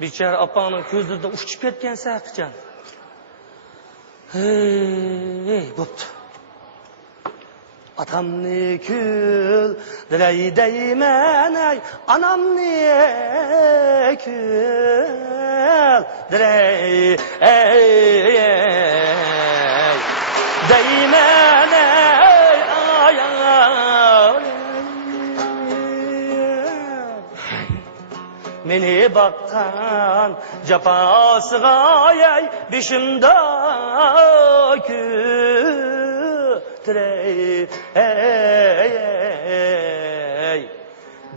Bechara opangning ko'zlarida uchib ketgan Saqichon. Hey, bo'pti. Atamni kül dilay deyman ay, anamni kül dilay deyman ay, meni bakkan cefasıga ay, bişimde kütrey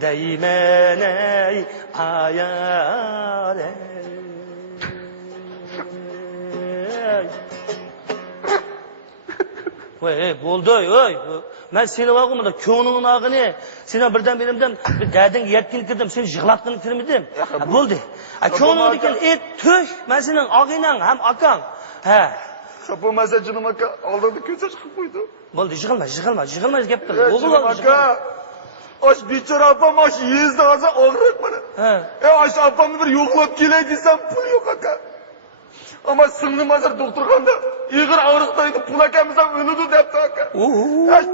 deymen ey ayar ey. Vay bo'ldi, oy. Men seni vaqtimda ko'ngling og'ini, seni birdan berimdan bir darding yetkin kirdim, seni yig'latqin kirmidim. Bo'ldi. Ko'nglingdan to'k, men sening og'inang ham akang. Ha. Bo'lmasa jinim aka, oldinda ko'cha chiqib qo'ydi. Bo'ldi, yig'ilma gap qil. Jinim aka. Osh bechora opam osh yezdi hozir og'riq mana. Ha. Osh opamni bir yo'qlab kelay desam pul yo'q aka. Ama singlim hozir doktorxonada ig'ir og'riqdaydi, pul akamiz ham o'ladi debdi aka.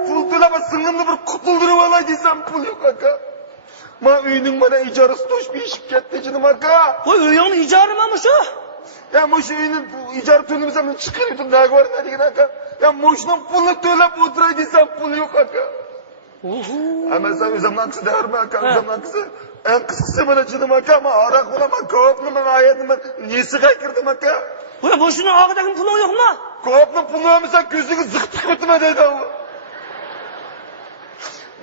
Pul to'lab singlimni bir qutuldirib olay desam pul yo'q aka. Men uyning mana ijarasi to'shib eshib ketdi jinim aka. Qo'y, uyingni ijarimi shu? Ya shu uyni ijara to'lamasam chiqib yutib nagovarna degan aka. Ya shundan pulni to'lab o'tiray desam pul yo'q aka. Ama sen o'zimdan qisi derme aka, o'zimdan qisi. En qisqasi mana jinim aka, men aroq olaman, ko'pni men ayetni nesiga kirdim aka. Qo'y, bu shuni og'idagi puling yo'qmi? Ko'pni pulni olmasa ko'ziga ziq tiqib o'tma deydi u.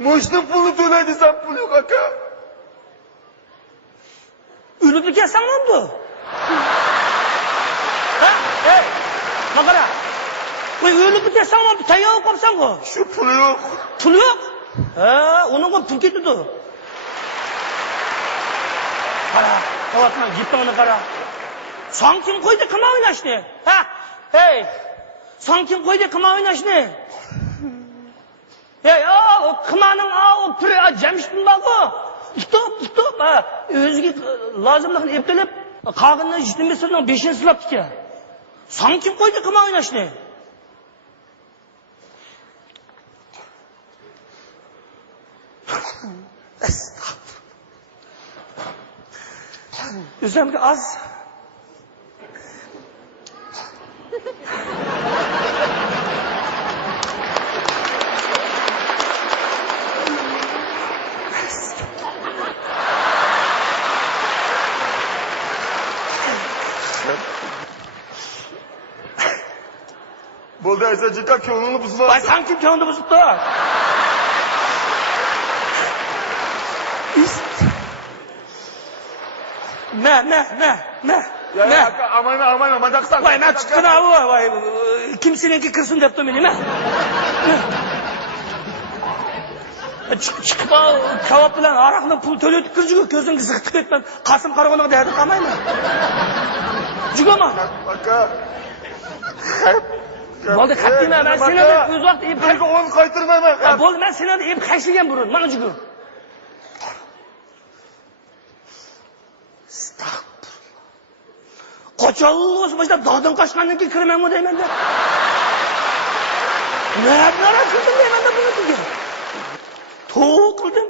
Mo'shni pulni to'lay desam pul yo'q aka. O'lib ketsanmi bu? Ha? Ey, maqara. Qo'y, o'lib ketsanmi, tayyor qolsan-ku. Shu pul yo'q. Pul yo'q? Ha, uningga pul ketdi. Qara, qavatman, jipingni qara. Sen kim qo'ydi qima o'ynashni? Ha? Hey! Sen kim qo'ydi qima o'ynashni? Hey, qimaning piri jamshitmi bu? Tutib, o'ziga lozimligini eptilib, qog'inni jitimi sirning 5-ni silabdi. Sen kim qo'ydi qima o'ynashni? Üzümde az. Bo'ldi aytsa ko'nglini buzma. Vay, sen kim ko'nglini buzibdi? Ne? Ya aka, amayma, madaqsan. Vay, men chiqqina, vay, kim seninki kirsin debdi meni, men. Chiqib, kavob bilan aroqni pul to'lab kirjigu, ko'zingga ziqtib ketman. Qasim qarag'oniga derdi qamaymi? Jugama. Aka. Bo'ldi, qattima, men seni o'z vaqtida ep Birga 10 qaytirmayman. Bo'ldi, men seni ep qayshigan burun, mana jugu. Qo'chol boshda dodin qochgandan keyin kiramanmi deyman-da. Nima qildim deyman-da buni. To'q qildim.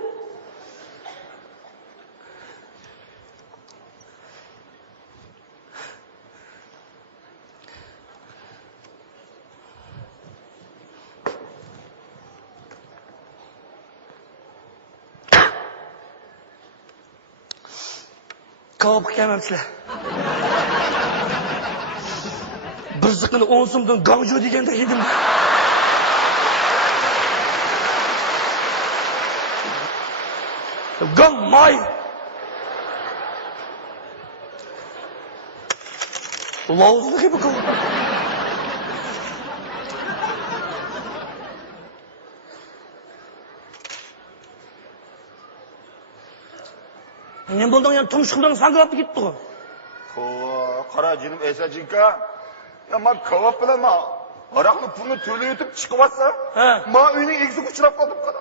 Kavob qilganmamsizlar. Bir ziqini 10 so'mdan gangjo deganda yedim. Gang may. Lozlı gibi kal. Ne buldun ya? Tumşuklarını saklayıp gitti o. Qara jinim Esacika. Ya men kavap bilan men aroqni pulni to'lab o'tib chiqib olsa, men uyning egziga uchrab qoldim qara.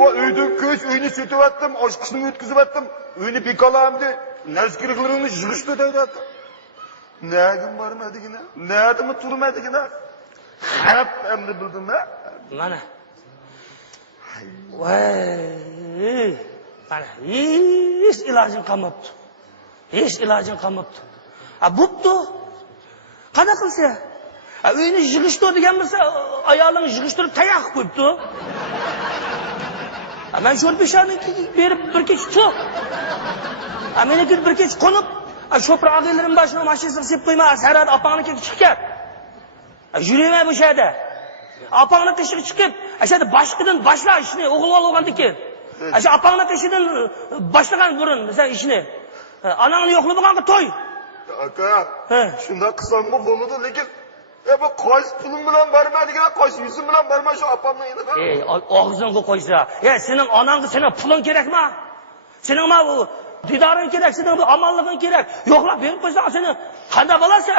Va uyda ko'ch uyni sotib otdim, oshqishni o'tkazib otdim, uyni bekolamdi, Nezkiriklerini yığıştı deydi aka. Neydim barmadigine? Neydim turmadigine? Hep emri bildim ha? Mana. Voy. Mana hech ilojing qolmabdi. Hech ilojing qolmabdi. Bo'pti. Qana qilsa? Uyni yig'ishtir degan bo'lsa, ayoling yig'ishtirib tayoq qo'yibdi. Men sho'r peshani berib bir kech cho'q. Meniki bir kech qo'nib, sho'pir og'aylarim boshini mashinasiga sepib qo'yma, sarad opangni chiqib ket. Yurayman bu yerda. Opangni qishig'i chiqib, ashada boshqadan boshla ishni, o'g'il olgandan keyin. Asha opangni qishidan boshlagan burun, sen ishni. Anangni yo'qlab bo'lganga to'y. Aka, shunda qilsam bo'ladi, lekin bu qaysi pulim bilan barmadigina, qaysi yuzim bilan barma shu opamning iniga. Og'zingga qo'ysa. Sening onangga sening puling kerakmi? Sening ma bu didoring kerak, sening bu omonliging kerak. Yo'qlab berib qo'ysang, seni qanday bo'lasa?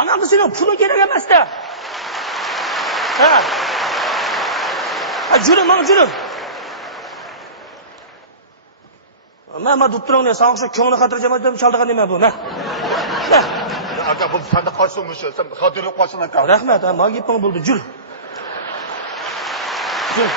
Onangga sening puling kerak emas-da. Jurim, mana jurim. Men doktorning sog'liq shu ko'ngli xotirjam deb chaldigan nima bu? Aka, bu senda qaysi sen xotirib qolsin aka. Rahmat, men gapim bo'ldi, jur. Jur.